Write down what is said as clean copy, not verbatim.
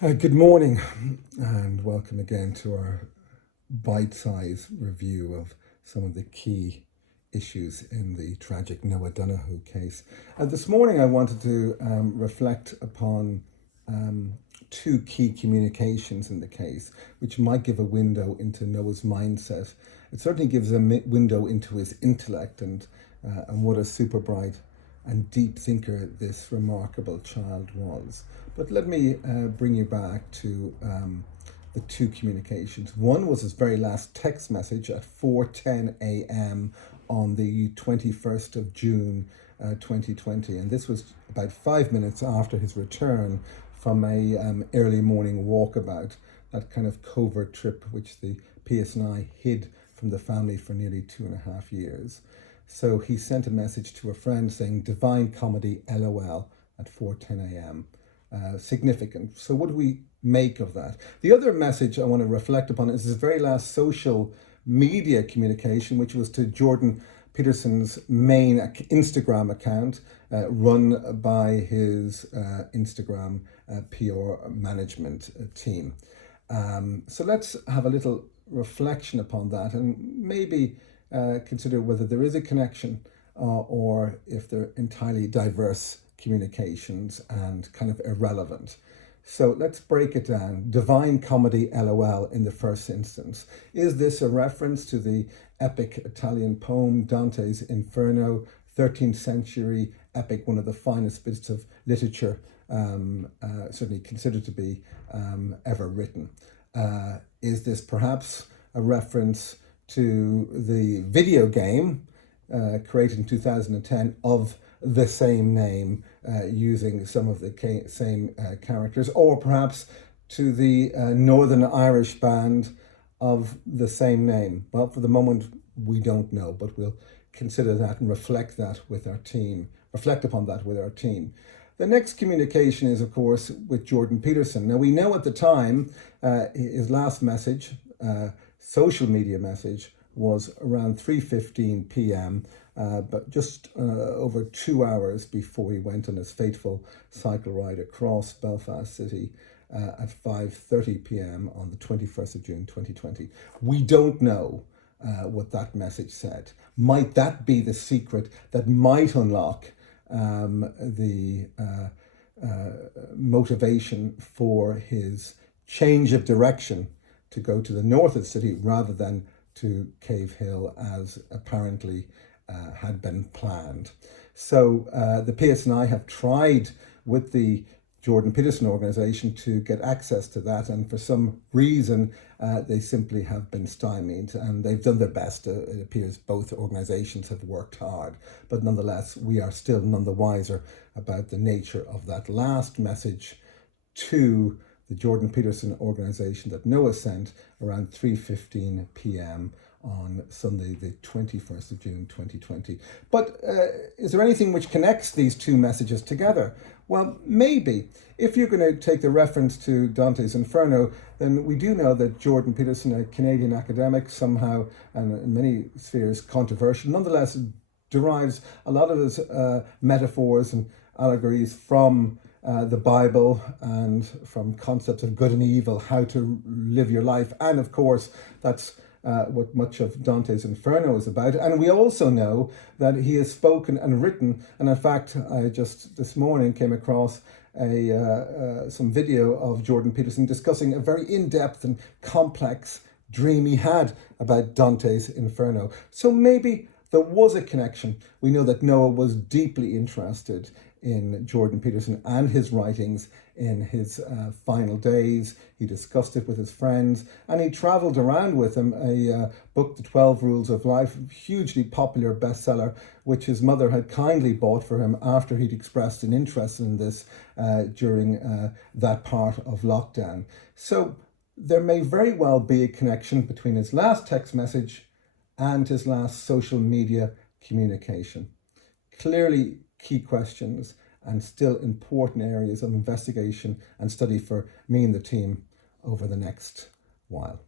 Good morning and welcome again to our bite-sized review of some of the key issues in the tragic Noah Donohoe case. This morning I wanted to reflect upon two key communications in the case, which might give a window into Noah's mindset. It certainly gives a window into his intellect and what a super bright and deep thinker this remarkable child was. But let me bring you back to the two communications. One was his very last text message at 4:10 a.m. on the 21st of June 2020, and this was about 5 minutes after his return from a early morning walkabout, that kind of covert trip which the PSNI hid from the family for nearly 2.5 years. So he sent a message to a friend saying, "Divine comedy, LOL," at 4:10 a.m. Significant. So what do we make of that? The other message I want to reflect upon is his very last social media communication, which was to Jordan Peterson's main Instagram account, run by his Instagram PR management team. So let's have a little reflection upon that and maybe consider whether there is a connection or if they're entirely diverse communications and kind of irrelevant. So let's break it down. Divine comedy, LOL, in the first instance. Is this a reference to the epic Italian poem Dante's Inferno, 13th century epic, one of the finest bits of literature, certainly considered to be ever written? Is this perhaps a reference to the video game created in 2010 of the same name, using some of the same characters, or perhaps to the Northern Irish band of the same name? Well, for the moment, we don't know, but we'll consider that and reflect upon that with our team. The next communication is, of course, with Jordan Peterson. Now, we know at the time his last message, social media message, was around 3:15 p.m., but just over 2 hours before he went on his fateful cycle ride across Belfast City at 5:30 p.m. on the 21st of June 2020. We don't know what that message said. Might that be the secret that might unlock the motivation for his change of direction to go to the north of the city rather than to Cave Hill, as apparently had been planned? So the PSNI have tried with the Jordan Peterson organisation to get access to that, and for some reason they simply have been stymied, and they've done their best. It appears both organisations have worked hard, but nonetheless we are still none the wiser about the nature of that last message to the Jordan Peterson organisation that Noah sent around 3:15 p.m. on Sunday, the 21st of June 2020. But is there anything which connects these two messages together? Well, maybe. If you're going to take the reference to Dante's Inferno, then we do know that Jordan Peterson, a Canadian academic, somehow, and in many spheres controversial, nonetheless derives a lot of his metaphors and allegories from the Bible and from concepts of good and evil, how to live your life. And of course, that's what much of Dante's Inferno is about. And we also know that he has spoken and written, and in fact, I just this morning came across some video of Jordan Peterson discussing a very in-depth and complex dream he had about Dante's Inferno. So maybe there was a connection. We know that Noah was deeply interested in Jordan Peterson and his writings in his final days. He discussed it with his friends, and he travelled around with him a book, The 12 Rules of Life, hugely popular bestseller, which his mother had kindly bought for him after he'd expressed an interest in this during that part of lockdown. So there may very well be a connection between his last text message and his last social media communication. Clearly key questions and still important areas of investigation and study for me and the team over the next while.